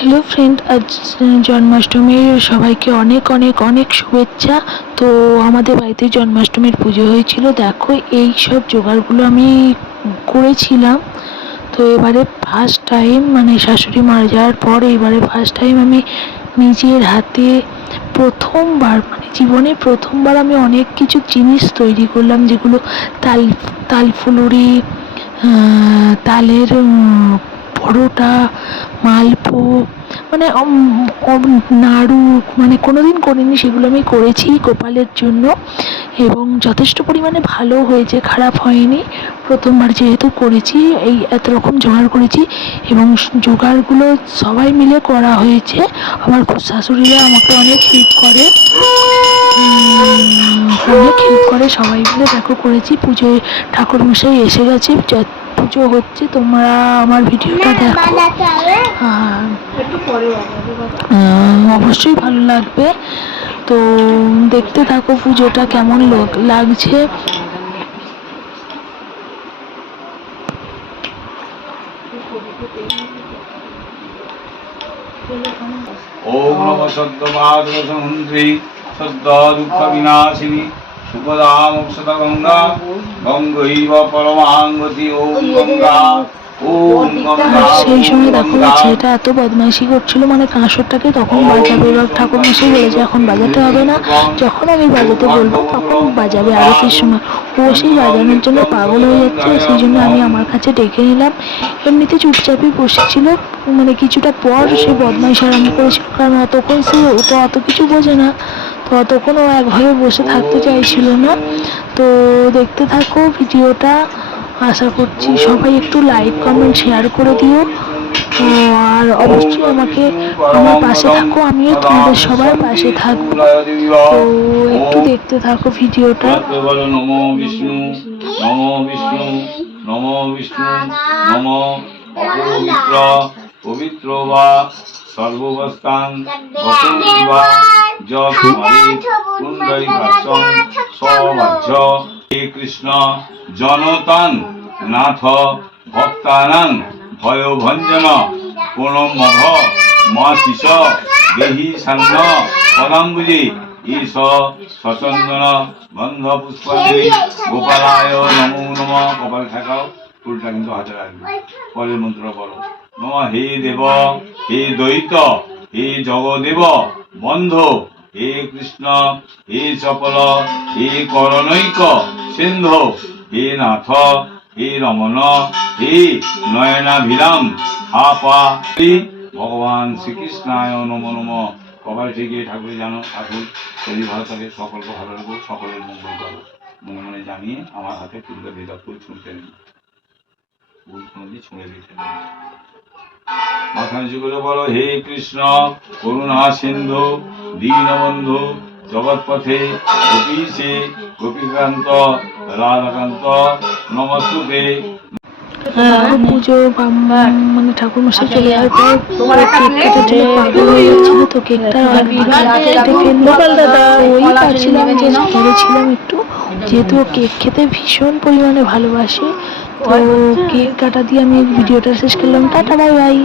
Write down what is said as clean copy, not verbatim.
Hello friend, আজ জন্মাষ্টমীর সবাইকে অনেক অনেক অনেক শুভেচ্ছা। তো আমাদের বাড়িতে জন্মাষ্টমীর পুজো হয়েছিল। দেখো এই সব জোগাড়গুলো আমি করেছিলাম। তো এবারে ফার্স্ট টাইম, মানে শাশুড়ি মারা যাওয়ার পর এবারে ফার্স্ট টাইম আমি নিজের হাতে প্রথমবার, মানে জীবনে প্রথমবার আমি অনেক কিছু জিনিস তৈরি করলাম, যেগুলো তালফুলুরি, তালের পরোটা, মালভোগ, মানে নাড়ু, মানে কোনোদিন করিনি, সেগুলো আমি করেছি গোপালের জন্য এবং যথেষ্ট পরিমাণে ভালো হয়েছে, খারাপ হয়নি। প্রথমবার যেহেতু করেছি, এই এত রকম জোগাড় করেছি এবং জোগাড়গুলো সবাই মিলে করা হয়েছে। আমার শাশুড়িরা আমাকে অনেক হেল্প করে, সবাই মিলে দেখো করেছি। পুজোয় ঠাকুরমশাই এসে গেছে, পুজো হচ্ছে, তোমরা আমার ভিডিওটা দেখো, অবশ্যই ভালো লাগবে। তো দেখতে থাকো পুজোটা কেমন লাগছে। ওম নমঃ সদ্যমাধবসমন্ত্রী সদ্য দুঃখ বিনাশিনী সুখদা মোক্ষদা গঙ্গা গঙ্গৈব পরমাঙ্গতি ওম গঙ্গা। সেই সময় দেখো ছেলেটা এত বদমাইশি করছিল, মানে কাঁসরটাকে তখন বাজাবে। এবার ঠাকুরমশাই বলেছে এখন বাজাতে হবে না, যখন আমি বাজাতে বলবো তখন বাজাবে, আরতির সময়। ও সেই বাজানোর জন্য পাগল হয়ে যাচ্ছে, সেই জন্য আমি আমার কাছে ডেকে নিলাম। এমনিতে চুপচাপই বসেছিল, মানে কিছুটা পর সে বদমাইশি আরম্ভ করেছিল, কারণ অতক্ষণ ও তো অত কিছু বোঝে না, তো অতক্ষণ ও একভাবে বসে থাকতে চাইছিল না। তো দেখতে থাকো ভিডিওটা, আশা করছি সবাই একটু লাইক কমেন্ট শেয়ার করে দিও, আর অবশ্যই আমার পাশে থাকো, আমিও তোমাদের সবার পাশে থাকবো। তো একটু দেখতে থাকো ভিডিওটা। নমো বিষ্ণু নমো বিষ্ণু নমো বিষ্ণু নমো অপবিত্র পবিত্র বা সর্ববস্থান বা কুণ্ডলী ভাষণ সবাহ্য হে কৃষ্ণ জনতান নাথ ভক্তানাং ভয়ভঞ্জন প্রণমভ মা শিষ দেহি সান্ন পদাম্বুজে ঈশ সচন্দন গন্ধ পুষ্পাঞ্জলি গোপালায় নমো নম। কপাল ঠেকাও, ফুলটা কিন্তু হাতে রাখবে। পরের মন্ত্র বলো। নম হে দেব হে দৈত হে জগদেব বন্ধ হে কৃষ্ণ হে চপল হে করণৈক সিন্ধু হে নাথ হে রমণ হে নয়নাভিরাম আপা ভগবান শ্রীকৃষ্ণায় নম নম। কপাল থেকে ঠাকুর জানো, ঠাকুর শরীর ভালো থাকে, সকলকে ভালো রাখবো, সকলের মঙ্গল করো। মনে মনে জানিয়ে আমার হাতে তুলতে ভেদা ফুল ছুঁতে নেই, ফুল কোনোদিন ছুঁড়ে দিতে নেই। মাথায় যুগলে বলো হে কৃষ্ণ করুণা সিন্ধু দীনবন্ধু জগৎপথে গোপীশে গোপীকান্ত রাধাকান্ত নমস্তুতে। পুজো মানে ঠাকুরমশাই চলে যাওয়ার পর কেক কাটার জন্য পাগল হয়ে যাচ্ছিল, তো কেকটা ওই পাচ্ছিলাম যে ধরেছিলাম একটু, যেহেতু ও কেক খেতে ভীষণ পরিমাণে ভালোবাসে। তো কেক কাটা দিয়ে আমি ভিডিওটা শেষ করলাম। Tata, bye bye.